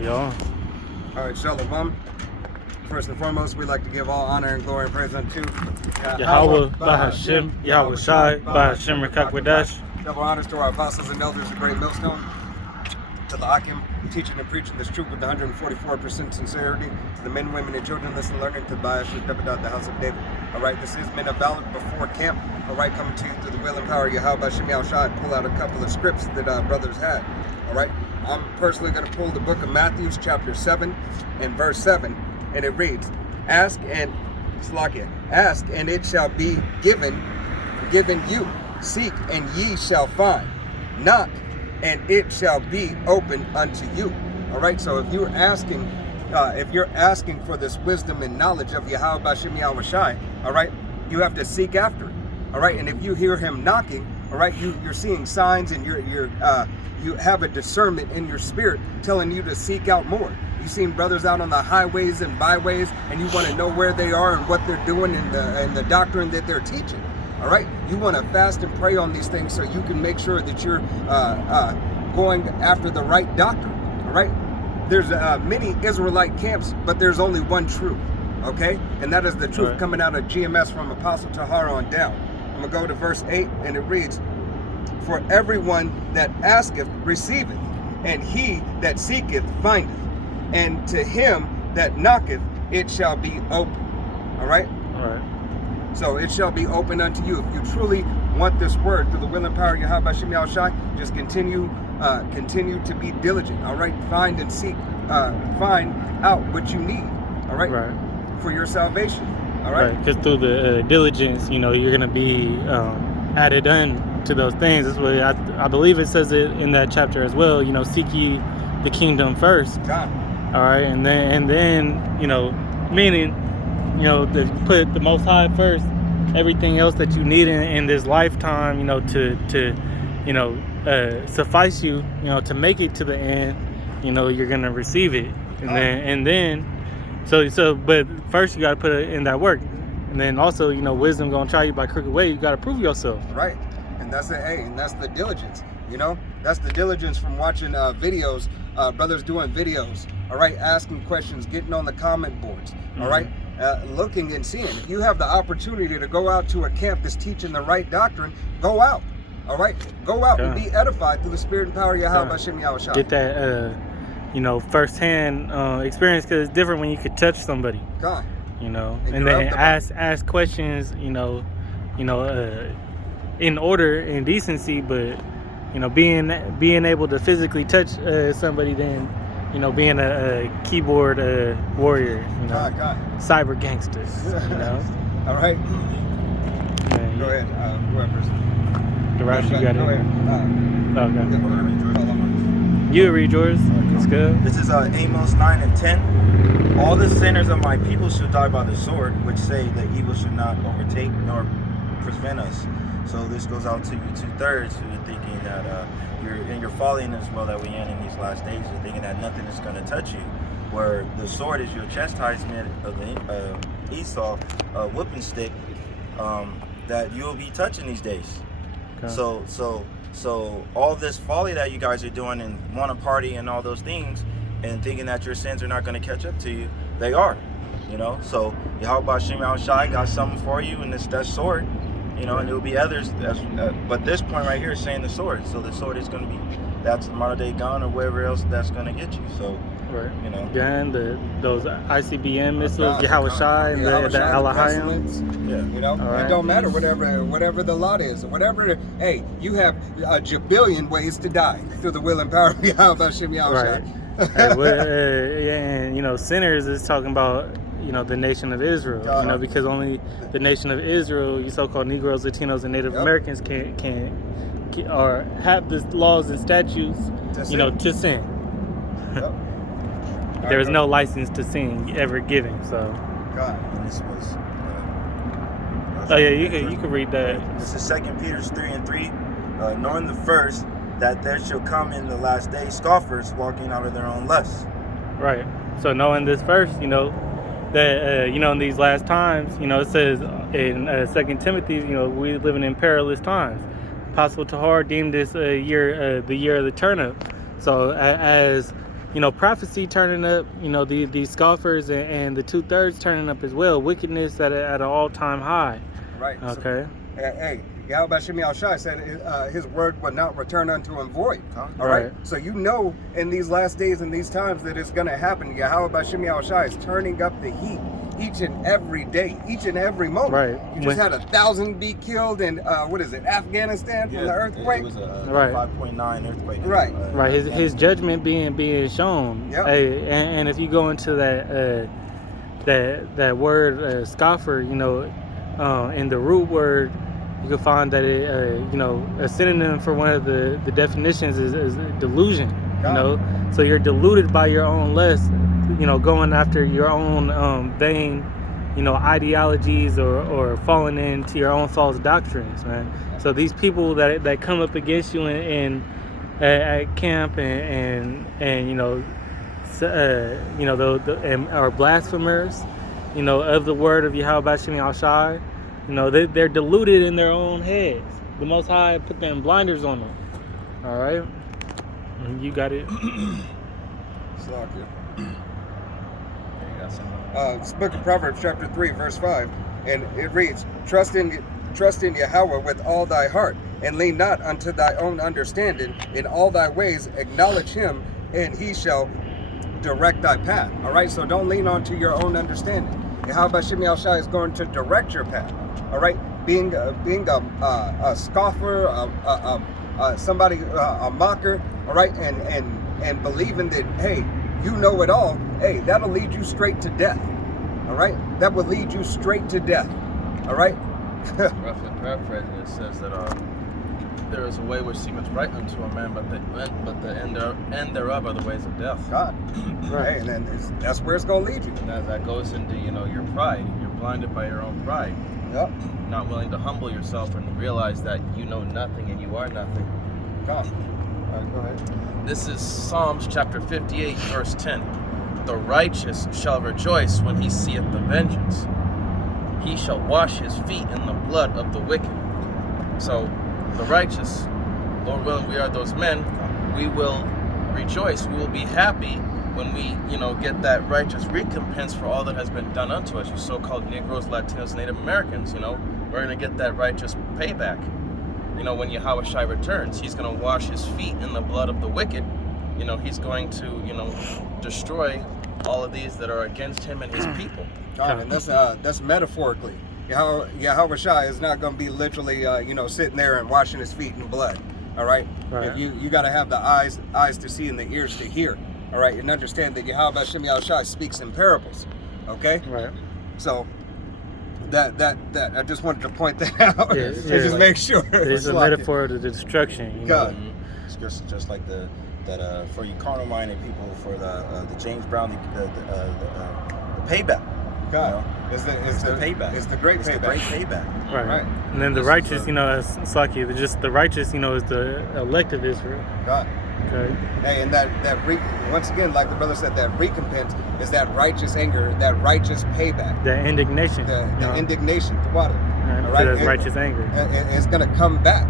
Alright, y'all. All right, Shalom. First and foremost, we'd like to give all honor and glory and praise unto Yahweh, Bahashim, Yahweh Shai, Bahashim Rekakwadash. Double honors to our apostles and elders of Great Millstone, to the Akim, teaching and preaching this truth with 144% sincerity, to the men, women, and children listening and learning, to Bahashim Debadat, the house of David. All right, this is Men of Valor before camp. All right, coming to you through the will and power of Yahweh Bahashim Yahweh Shai. Pull out a couple of scripts that brothers had. All right, I'm personally going to pull the book of Matthew, chapter 7 and verse 7, and it reads, Ask and it shall be given you. Seek and ye shall find. Knock and it shall be opened unto you. All right, so if you're asking for this wisdom and knowledge of Yahweh Bahashim Yahweh Shai, all right, you have to seek after it. All right, and if you hear him knocking, all right, you're seeing signs, and you have a discernment in your spirit telling you to seek out more. You've seen brothers out on the highways and byways, and you want to know where they are and what they're doing and the doctrine that they're teaching. All right, you want to fast and pray on these things so you can make sure that you're going after the right doctrine. All right, there's many Israelite camps, but there's only one truth. Okay, and that is the truth coming out of GMS from Apostle Tahar on down. I'm gonna go to verse 8, and it reads, For everyone that asketh receiveth, and he that seeketh findeth, and to him that knocketh it shall be open. All right? All right. So it shall be open unto you. If you truly want this word through the will and power of Yahweh Bahashim Yahweh Shai, just continue to be diligent. All right? Find and seek, find out what you need. All right? Right. For your salvation. All right? Because through the diligence, you're going to be added on to those things. That's what I believe it says it in that chapter as well. Seek ye the kingdom first. God. All right, and then meaning to put the Most High first. Everything else that you need in this lifetime, to suffice you, to make it to the end. You're gonna receive it, and then but first you got to put it in that work, and then also wisdom gonna try you by crooked way. You got to prove yourself. Right. And that's the diligence. That's the diligence from watching videos, brothers doing videos. All right, asking questions, getting on the comment boards. All right, looking and seeing. If you have the opportunity to go out to a camp that's teaching the right doctrine, go out. All right, go out and be edified through the spirit and power of Yahweh Bahashim Yahweh Shai. Get that, firsthand experience, because it's different when you could touch somebody. God. And then ask questions. In order and decency, but being able to physically touch somebody, then being a keyboard warrior, God. cyber gangsters, All right. Man, Go ahead. Whoever's. The Rosh, you got it. Go ahead. Okay. You read yours. It's good. This is Amos 9 and 10. All the sinners of my people shall die by the sword, which say that evil should not overtake nor prevent us. So this goes out to you 2/3 who are thinking that you're following as well that we in these last days. You're thinking that nothing is going to touch you, where the sword is your chastisement of the Esau whipping stick that you will be touching these days. Okay. So all this folly that you guys are doing and want to party and all those things and thinking that your sins are not going to catch up to you, they are. So Yahweh Bahashim Yahweh Shai got something for you, and it's that sword. And there will be others, but this point right here is saying the sword. So the sword is going to be, that's the modern day gun or whatever else that's going to get you. So, gun, those ICBM missiles, Yahweh Shai, and the Alahayim. Yeah, it don't matter whatever the lot is, whatever. Hey, you have a jabillion ways to die through the will and power of Yahweh Bahashim Yahweh Shai. And sinners is talking about the nation of Israel, because only the nation of Israel, you so-called Negroes, Latinos, and Native Americans can or have the laws and statutes, to sin. Yep. There is no license to sin ever given. So. God. And this was. You can read that. This is 2 Peter 3 and 3. Knowing the first that there shall come in the last days scoffers walking out of their own lusts. Right. So knowing this first, that in these last times, it says in 2 Timothy, we're living in perilous times. Apostle Tahar deemed this the year of the turnip. So as prophecy turning up, the scoffers and the 2/3 turning up as well. Wickedness at an all-time high. Right. Okay. So, hey, Yahweh Shemi Al-Shai said his word would not return unto him void. All right. So in these last days and these times that it's going to happen. Yahweh Shemi Al-Shai is turning up the heat each and every day, each and every moment. Right. You just had 1,000 be killed in Afghanistan from the earthquake. It was a Right. 5.9 earthquake. Right. Right. His judgment being shown. Yep. Hey, and if you go into that word scoffer, in the root word, you can find that it, a synonym for one of the definitions is delusion. So you're deluded by your own lust, going after your own vain, ideologies or falling into your own false doctrines, man. So these people that come up against you at camp and are blasphemers, of the word of Yahweh Shemi Al-Shai. They're deluded in their own heads. The Most High put them blinders on them. All right? And you got it. It's Book of Proverbs, chapter 3, verse 5. And it reads, Trust in Yahweh with all thy heart, and lean not unto thy own understanding. In all thy ways acknowledge him, and he shall direct thy path. All right? So don't lean onto your own understanding. Yahweh Shemi Al-Shai is going to direct your path. All right, being a scoffer, somebody, a mocker. All right, and believing that, hey, you know it all. Hey, that'll lead you straight to death. All right, that will lead you straight to death. All right. Roughly paraphrasing, it says that there is a way which seemeth right unto a man, but the end thereof are the ways of death. God. Right. Hey, and then that's where it's gonna lead you. And that goes into your pride. You're blinded by your own pride. Yep. Not willing to humble yourself and realize that you know nothing and you are nothing. God. All right, go ahead. This is Psalms chapter 58, verse 10. The righteous shall rejoice when he seeth the vengeance. He shall wash his feet in the blood of the wicked. So, the righteous, Lord willing, we are those men. We will rejoice. We will be happy when we, get that righteous recompense for all that has been done unto us. You so-called Negroes, Latinos, Native Americans, we're going to get that righteous payback. When Yahweh Shai returns, he's going to wash his feet in the blood of the wicked. He's going to, destroy all of these that are against him and his people. God, and that's metaphorically. Yahweh Shai is not going to be literally, sitting there and washing his feet in blood. All right. If you got to have the eyes to see and the ears to hear. All right, and understand that Yahweh Shemi Al-Shai speaks in parables. Okay. Right. So that I just wanted to point that out. Yeah, just make sure. It's a metaphor of the destruction. God. It's just like that for you carnal-minded people, for the James Brown, the payback. God, it's the payback. It's the great payback. The great payback. Right. And then the righteous, it's like just the righteous, is the elect of Israel. God. Okay. Hey, and once again, like the brother said, that recompense is that righteous anger, that righteous payback, the indignation, the indignation. All right, that's righteous anger. It's gonna come back.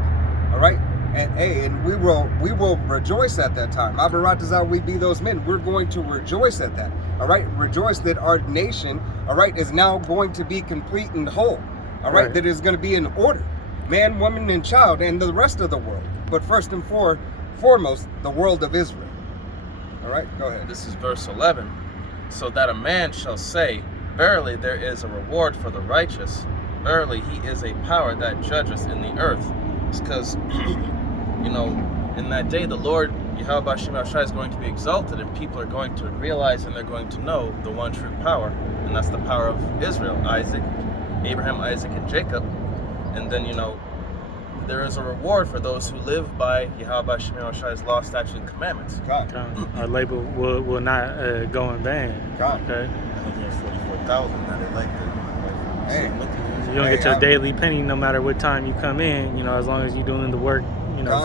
All right, and we will rejoice at that time. Abaratazah, we be those men. We're going to rejoice at that. All right, rejoice that our nation, all right, is now going to be complete and whole. All right, that is going to be in order, man, woman, and child, and the rest of the world. But first and foremost, the world of Israel. All right, go ahead. This is verse 11. So that a man shall say, Verily there is a reward for the righteous. Verily he is a power that judgeth in the earth. It's because, in that day the Lord, Yahweh Shemi Al-Shai, is going to be exalted, and people are going to realize and they're going to know the one true power. And that's the power of Israel, Abraham, Isaac, and Jacob. And then, there is a reward for those who live by Yahweh Shemi Al-Shai's law, statutes, and commandments. Our labor will not go in vain. Okay. 144,000 that elected. Hey. You don't get your daily penny no matter what time you come in, as long as you're doing the work,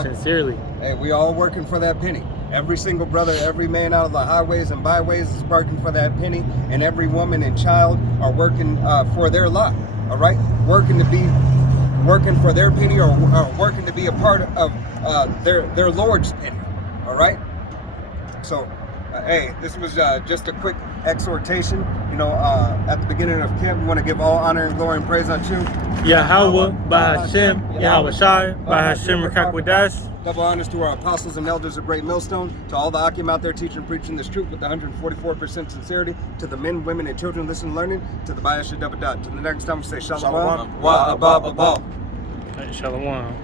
sincerely. Hey, we all working for that penny. Every single brother, every man out of the highways and byways is working for that penny, and every woman and child are working for their lot. All right, working for their penny, or working to be a part of their Lord's penny. All right. So Hey, this was just a quick exhortation. You know, at the beginning of camp, we want to give all honor and glory and praise unto Yahweh, Bahashem, Yahweh Shai, Bahashem Rakakwadash. double honors to our apostles and elders of Great Millstone, to all the Akim out there teaching and preaching this truth with 144% sincerity, to the men, women, and children listening and learning, to the Bayasha Dabadat. To the next time we say Shalom. Shalom. Wa Abba Abba. Shalom.